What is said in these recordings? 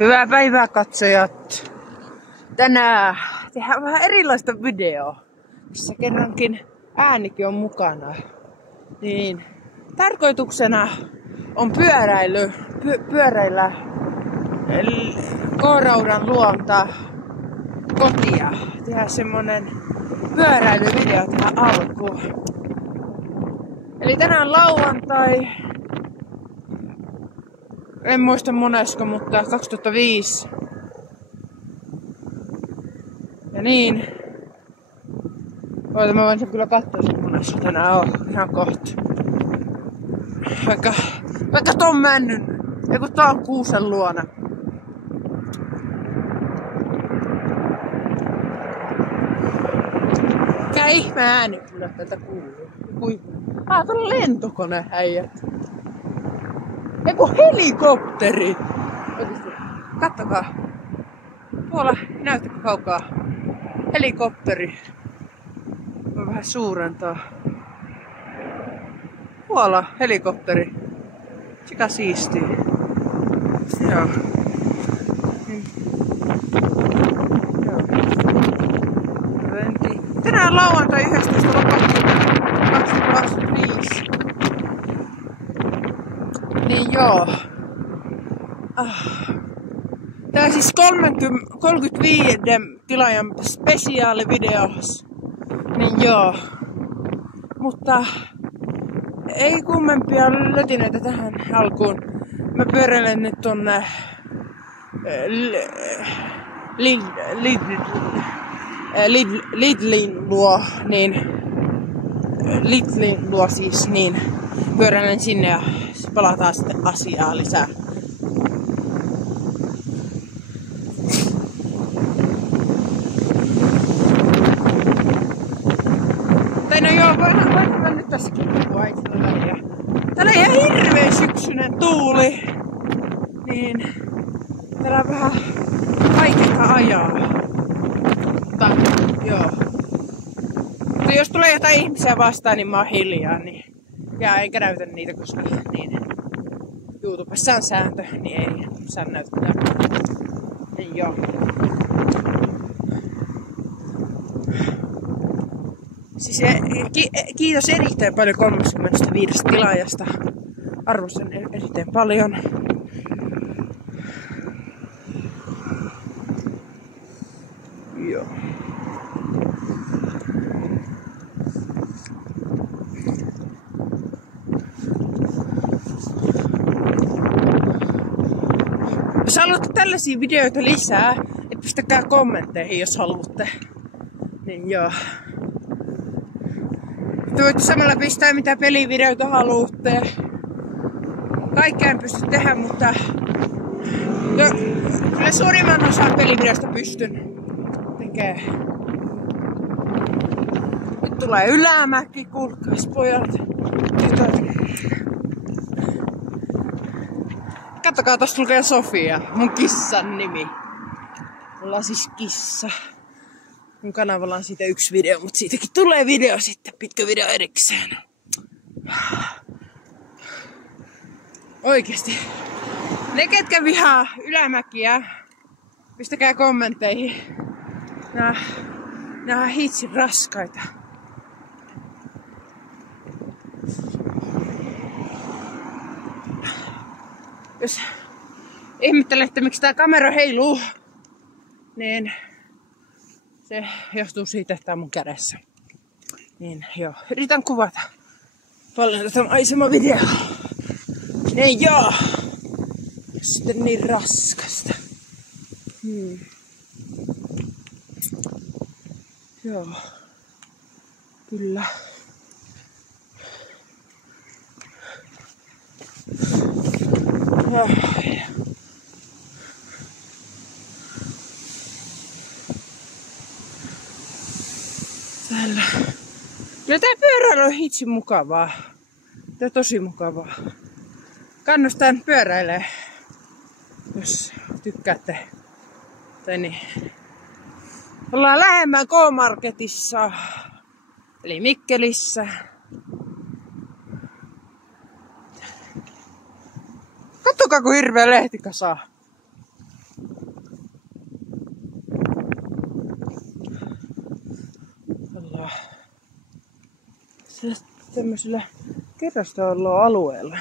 Hyvää päivää katsojat! Tänään tehdään vähän erilaista videoa, missä kerrankin äänikin on mukana. Niin, tarkoituksena on pyöräillä K-Raudan luonta kotia. Tehdään semmonen pyöräilyvideo tähän alkuun. Eli tänään lauantai. En muista monesko, mutta 2005. Ja niin. Mä voin sen kyllä katsoa sen monessa tänään on ihan kohta. Vaikka ton männyn. Ja kun tää on kuusen luona. Mikä ihme ääni kyllä tältä kuuluu. Tuolla lentokone äijät. Eiku helikopteri! Oikeesti, kattokaa. Tuolla, näyttäkö kaukaa? Helikopteri. Voi vähän suurentaa. Tuolla helikopteri. Sika siistiä. Joo. Tänään lauantai 19. lokakuuta 2025. Niin joo. Tää on siis 35 tilaajan spesiaalivideo. Niin joo. Mutta ei kummempia lötinöitä tähän alkuun. Mä pyöräilen nyt tonne Lidlin luo, niin pyöräilen sinne ja palataan sitten asiaa lisää. Tai no joo, voidaan nyt tässäkin puhua itsellä välillä. Täällä on ihan hirveen syksyinen tuuli. Niin täällä on vähän vaikeeta ajaa. Mutta joo. Mutta jos tulee jotain ihmisiä vastaan, niin mä oon hiljaa. Niin. Ja enkä näytä niitä, koska niin YouTubessa on sääntö, niin ei saa näyttää. Niin joo. Siis kiitos erittäin paljon 35 tilaajasta. Arvostan erittäin paljon. Joo. Jos haluatte tällaisia videoita lisää, niin pistäkää kommentteihin, jos haluatte. Niin joo. Te voitte samalla pistää mitä pelivideoita haluatte. Kaikkea en pysty tehdä, mutta kyllä suurimman osan pelivideosta pystyn tekemään. Nyt tulee ylämäki, kuulkaas pojat. Kattokaa, tosta lukee Sofia, mun kissan nimi. Mulla on siis kissa. Mun kanavalla on siitä yksi video, mutta siitäkin tulee video sitten, pitkä video erikseen. Oikeesti. Ne ketkä vihaa ylämäkiä, pistäkää kommentteihin. Nää on hitsin raskaita. Jos ihmettelette miksi tää kamera heiluu, niin se johtuu siitä, että tää on mun kädessä. Niin joo, yritän kuvata paljon tätä maisemavideoa. Niin joo. Sitten niin raskasta. Joo. Kyllä. Täällä. Kyllä tää pyöräily on hitsin mukavaa. Tää on tosi mukavaa. Kannustan pyöräilee, jos tykkäätte. Tai niin. Ollaan lähemmän K-Marketissa, eli Mikkelissä. Kattokaa kun hirveä lehtikasa. tämmöisellä kerrostaloalueella.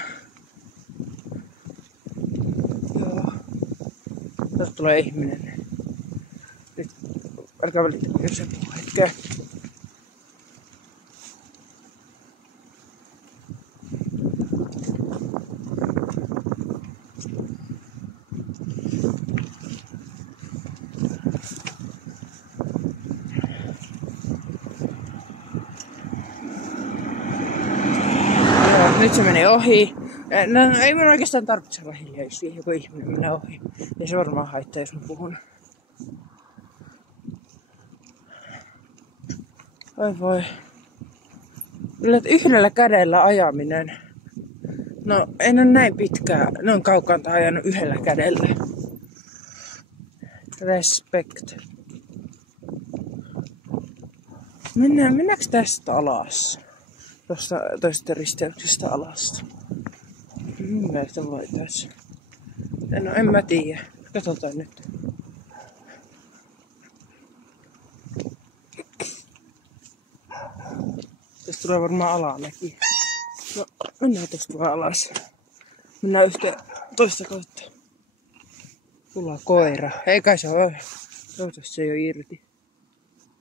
Joo. Tässä tulee ihminen. Nyt alkaa välitä, jos se puhuu hetkeä. Nyt se menee ohi. No, ei mun oikeastaan tarvitse olla hiljaa, jos joku ihminen menee ohi. Ei se varmaan haittaa, jos mä puhun. Voi. Kyllä yhdellä kädellä ajaminen. No, en ole näin pitkään, noin kaukaan ajanut yhdellä kädellä. Respect. Mennäänkö tästä alas? Tuosta toisesta risteyksestä alas. Mielestä voitais. No en mä tiedä. Katsotaan nyt. Tästä tulee varmaan alamäki. No mennään tosta vaan alas. Mennään yhtä toista kautta. Tullaan koira. Ei kai se ole. Toivottavasti se ei ole irti.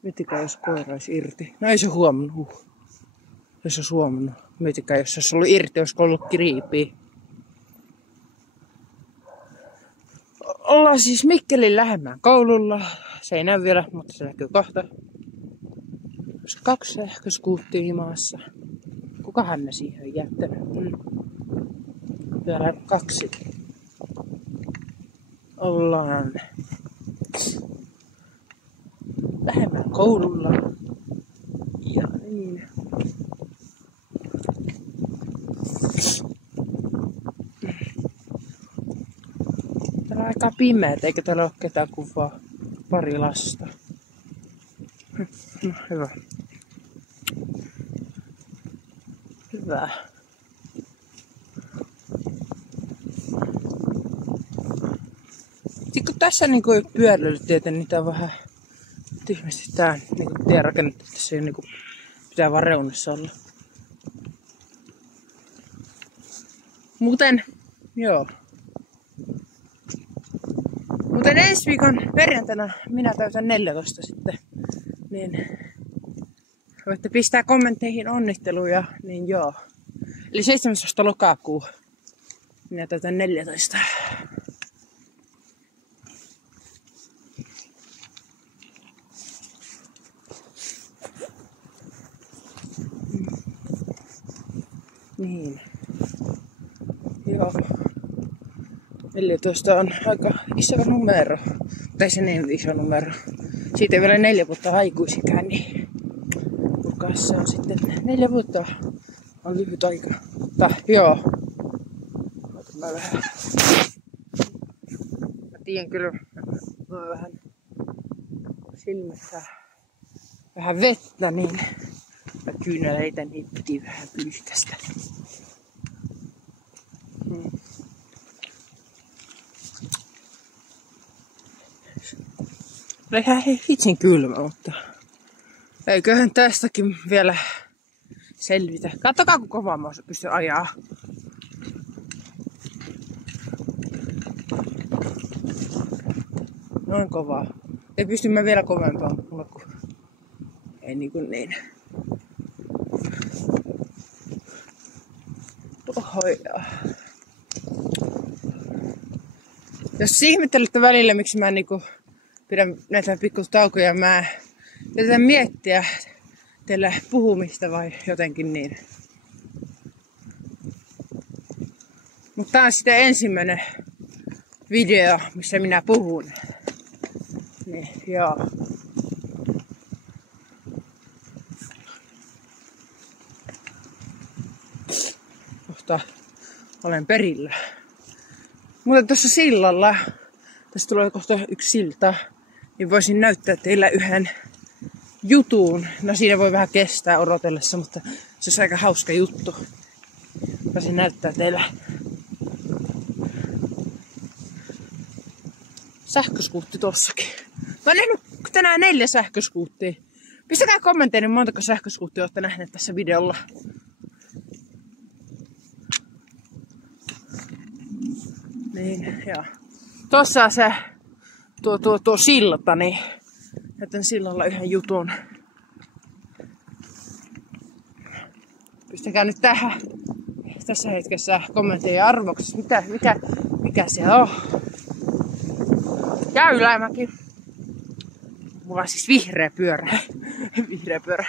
Miettikää jos koira olisi irti. No ei se huomannut. Jos olisi huomannut. Miettikää jos se olisi ollut irti, olisiko ollut kriipiä. Ollaan siis Mikkelin lähemmän koululla. Se ei näy vielä, mutta se näkyy kohta. Olisi 2 sähköskuuttia maassa. Kukahan ne siihen on jättänyt? Vielä 2. Ollaan lähemmän koululla. Ja niin. Täällä on aika pimeät, eikä täällä ole ketään kuin vaan pari lasta. No, hyvä. Hyvä. Sitten kun tässä niinku pyöräilytietä, niin tää on vähän tyhmästi tää niinku tie rakennettu, että se niinku pitää vaan reunassa olla. Muuten ensi viikon perjantaina minä täytän 14 sitten. Niin voitte pistää kommentteihin onnitteluja, niin joo. Eli 17. lokakuu minä täytän 14. Niin. Joo. 14 on aika iso numero. Tai se niin iso numero. Siitä ei vielä 4 vuotta aikuisikään, niin kukas se on sitten 4 vuotta on lyhyt aika. Joo. Mä vähän. Mä tiedän kyllä, mä oon vähän silmässä vähän vettä, niin mä kyyneleitä niin piti vähän pyyhkästä. Oli ihan hitsin kylmä, mutta eiköhän tästäkin vielä selvitä. Katsokaa, kun kovaa mä pystyn ajaa. Noin kovaa. Ei pysty mä vielä kovempaan, kun ei niin. Ohoja. Jos ihmettelette välillä, miksi mä pidän näitä pikkutaukoja, mä yritän miettiä teille puhumista vai jotenkin niin. Mutta tää on sitten ensimmäinen video, missä minä puhun. Niin, joo. Kohta olen perillä. Mutta tuossa sillalla, tässä tulee kohta yksi silta, niin voisin näyttää teille yhden jutun. No siinä voi vähän kestää odotellessa, mutta se on aika hauska juttu. Voisin näyttää teille. Sähköskuutti tossakin. Mä oon nähnyt tänään 4 sähköskuuttia. Pistäkää kommentteja, montako sähköskuuttia olette nähneet tässä videolla. Niin, ja tossa se tuo silta, niin jätän sillalla yhden jutun. Pistäkää nyt tässä hetkessä kommentteja arvoksessa, mikä se on. Ja ylämäki. Mulla on siis vihreä pyörä. Vihreä pyörä.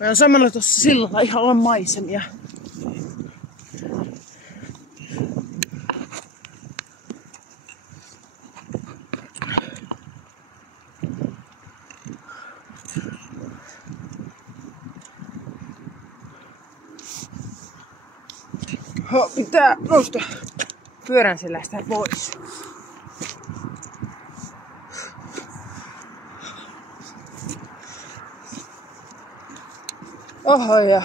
Meillä on samalla tuossa sillalla ihan maisemia. Pitää nousta pyörän selästä pois. Oho ja.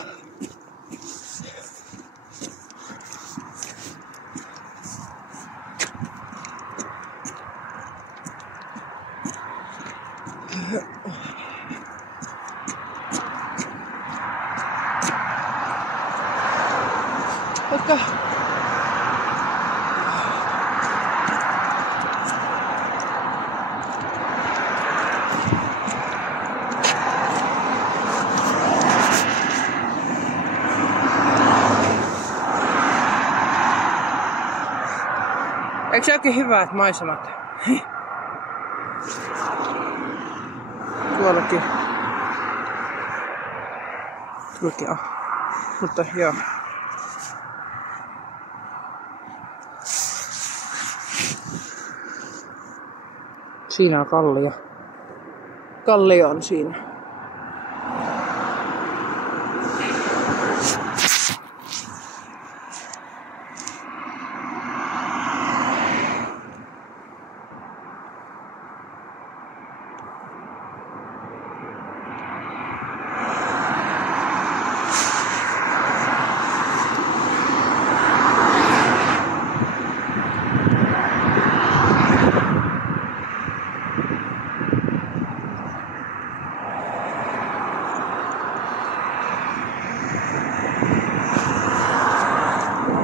Eikö se oikein hyvät maisemat? Tuollakin on. Mutta joo. Siinä on kallio. Kallio on siinä.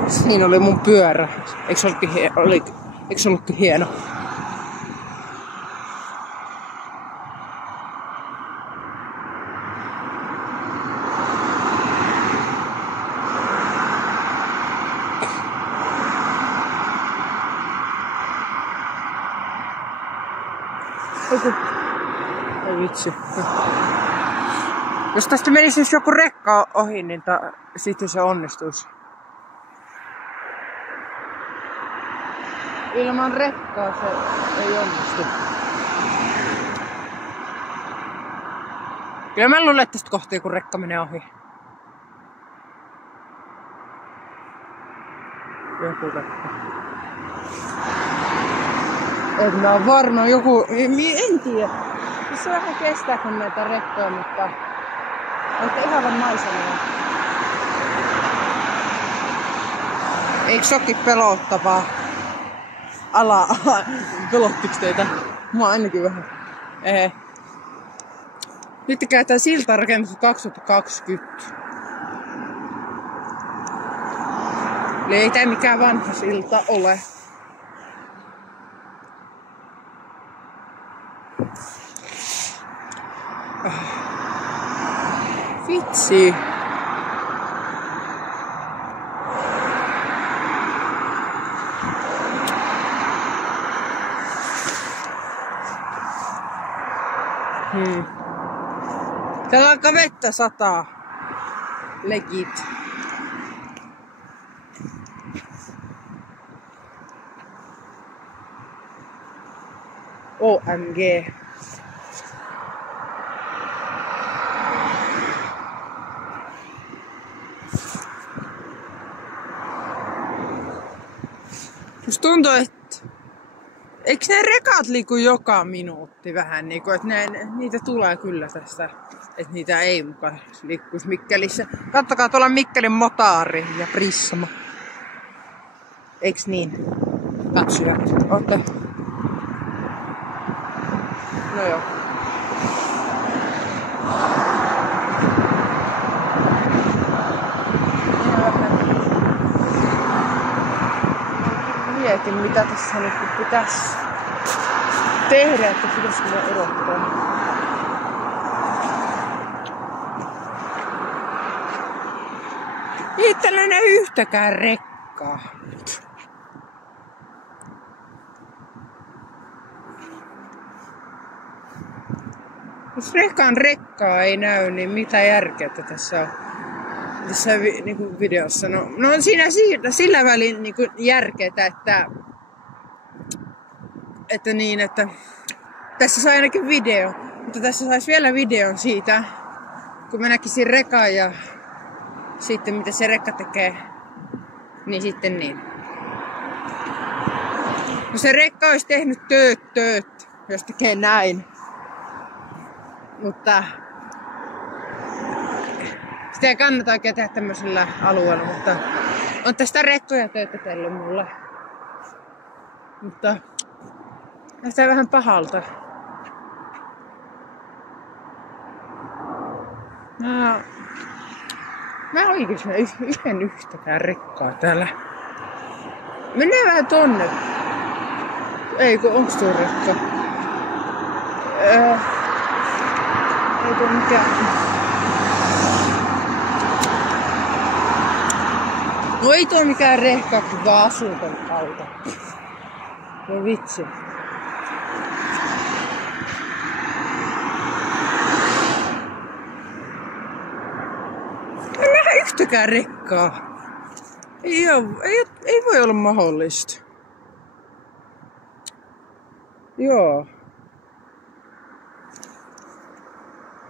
Siinä oli mun pyörä. Eikö se ollutkin hieno? Ei vitsi. Jos tästä menisi joku rekka ohi, niin sitten se onnistuisi. Ilman rekkaa se ei onnistu. Kyllä mä luulen, että tästä kohtaa kun rekka menee ohi. Joku rekka. En mä oon varma, joku... En tiedä. Se vähän kestää kun näitä rekkoja, mutta... Olette ihan maisemia. Eikö se ookin pelottavaa? Pelottiks teitä? Mua ainakin vähän. Nyt käytetään siltaa rakennettu 2020. Eli ei tää mikään vanha silta ole. Vitsi. Täällä alkaa vettä sataa. Legit. OMG. Musta tuntuu, että eikö ne rekat liiku joka minuutti vähän niinku, että niitä tulee kyllä tästä, että niitä ei mukaan liikkuisi Mikkelissä. Kattokaa tuolla Mikkelin motaari ja Prisma. Eiks niin? Katsojat, ootte No joo. Mietin mitä tässä nyt pitäisi tehdä, että pitäisikö me odottaa. Ei tällainen yhtäkään rekkaa. Jos rekkaa ei näy, niin mitä järkeä tässä on tässä niinku videossa? No on siinä sillä välin niinku järkeetä, että tässä sai ainakin video, mutta tässä saisi vielä videon siitä, kun mä näkisin rekan ja sitten mitä se rekka tekee, niin sitten niin. No se rekka olisi tehnyt tööt, jos tekee näin. Mutta sitä ei kannata oikein tehdä tämmöisellä alueella, mutta on tästä rekkoja tööttätellyt mulle. Mutta näyttää vähän pahalta. Mä oikeesti yhden yhtäkään rekkaa täällä. Mennään vähän tonne. Ei kun onks tuo rekka? Ei tuo mikään. No ei tuo mikään rekka, kun vaan asuu ton kautta. No vitsi. En nähdä yhtäkään rekkaa. Ei voi olla mahdollista. Joo.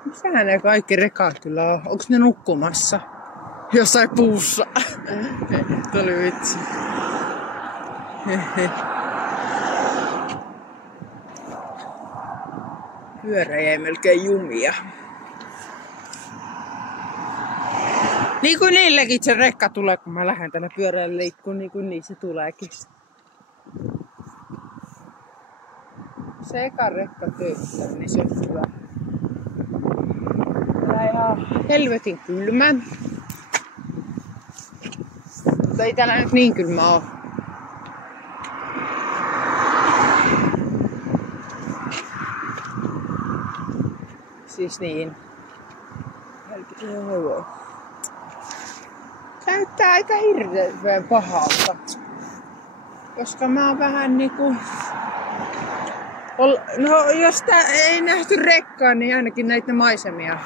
Missähän ne kaikki rekat kyllä on? Onks ne nukkumassa? Jossain puussa. Tuo oli vitsi. Pyörä jäi melkein jumia. Niin kuin niillekin se rekka tulee, kun mä lähden tällä pyörällä liikkuun, niin kuin niin se tuleekin. Se eka rekka tööttää, niin se on hyvä. Täällä ihan helvetin kylmä. Mutta ei täällä nyt niin kylmä oo. Siis niin. Näyttää aika hirveän pahalta. Koska mä oon vähän niinku... No jos tää ei nähty rekkaa, niin ainakin näitä maisemia.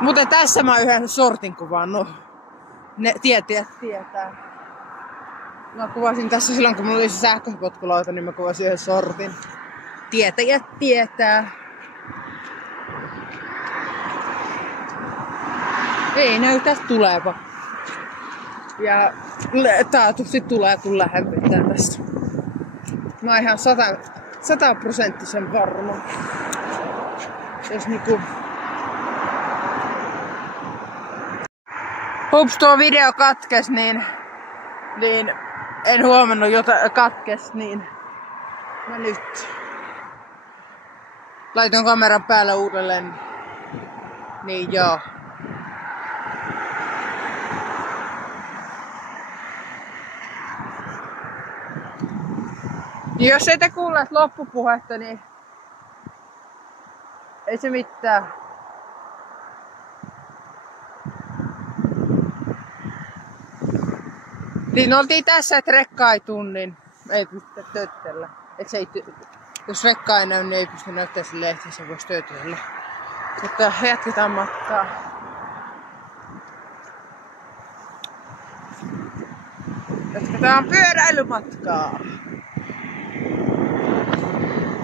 Mutta tässä mä oon yhden sortin kuvannut. Ne tietää. Mä kuvasin tässä silloin, kun mulla oli se sähköpotkulauta, niin mä kuvasin yhden sortin. Tietäjät tietää. Ei näytä tuleva. Ja taatusti tulee, kun lähdetään tästä. Mä oon ihan 100% varma. Jos niinku... Hups, tuo video katkes, niin en huomannut, jota katkes, niin mä nyt laitan kameran päälle uudelleen. Niin joo. Niin jos ette kuulleet loppupuhetta, niin ei se mitään. Niin oltiin tässä, että rekka ei tuu, niin ei pysty töötellä. Et se ei jos rekka ei näy, niin ei pysty näyttämään silleen, että se voisi töötellä. Mutta jatketaan matkaa. Jatketaan pyöräilymatkaa.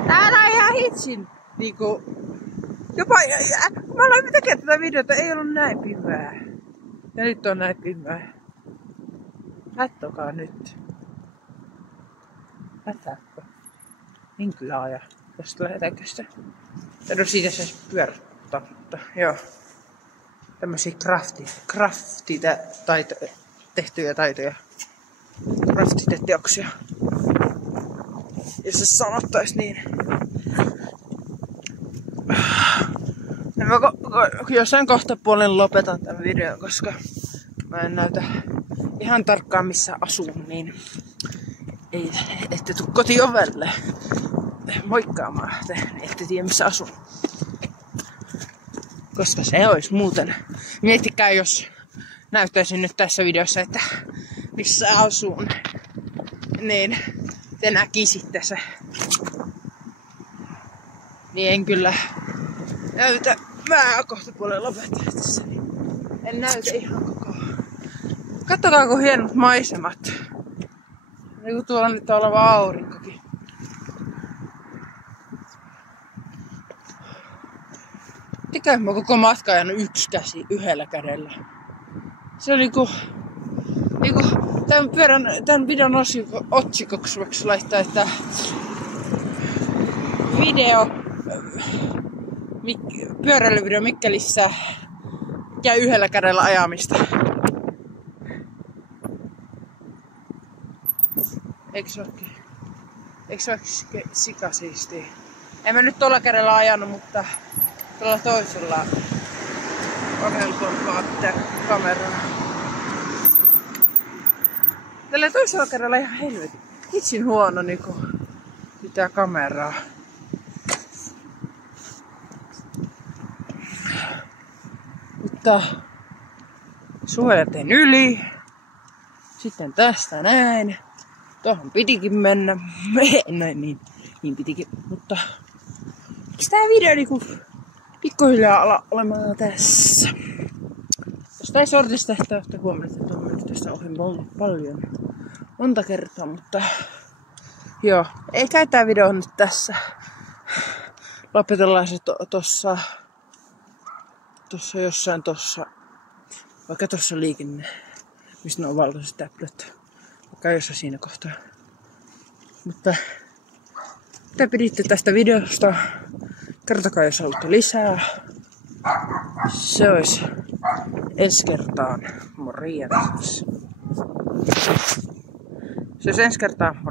Täällä on ihan hitsin. Niinku, jopa, mä aloin tekemään tätä videota, ei ollut näin pimeää. Ja nyt on näin pimeää. Kattokaa nyt. Katsotaanko? Niin kyllä aja. Tästä lähdetäänkö sitä? No siitä saisi pyörättää, mutta joo. Tämmösiä tehtyjä taitoja. Craftiteoksia. jos se sanottais niin. Mä jossain kohta puolen lopetan tämän videon, koska mä en näytä ihan tarkkaan missä asun, niin ei, ette tuu kotiovelle moikkaamaan, ette tiedä missä asun. Koska se olisi muuten. Miettikää, jos näyttäisin nyt tässä videossa, että missä asun, niin te näkisitte se. Niin en kyllä näytä. Mä kohta puolen lopettaa tässä, niin en näytä ihan koko. Kattokaa kun hienot maisemat. Niin kuin tuolla nyt on oleva aurinkokin. Mikä mä koko matka ajanut yksi käsi yhdellä kädellä. Se on niinku tämän videon otsikoksi vaikka laittaa, että pyöräilyvideo Mikkelissä käy yhdellä kädellä ajamista. Eikö se ole sikasiistiä? En mä nyt tuolla kädellä ajanut, mutta tuolla toisella on helpompaa pitää kameraa. Tällä toisella kädellä ihan helvetin hitsin huono niinku pitää kameraa. Mutta suojaten yli. Sitten tästä näin. Tuohon pitikin mennä. Näin niin pitikin. Mutta eikö tää video niinku pikkuhiljaa ala olemaan tässä? Tosta ei sortista ehkä olette huomannut, että on mennyt tästä ohi paljon. Monta kertaa, mutta joo. Ei käy tää video nyt tässä. Lopetellaan se tossa jossain tossa. Vaikka tossa liikenne. Mistä ne on valkoiset täplöt. Vaikka jossain siinä kohtaa. Mutta mitä piditte tästä videosta? Kertokaa jos haluatte lisää. Se olisi ensi kertaan. Morjens. Se olisi ensi kertaan.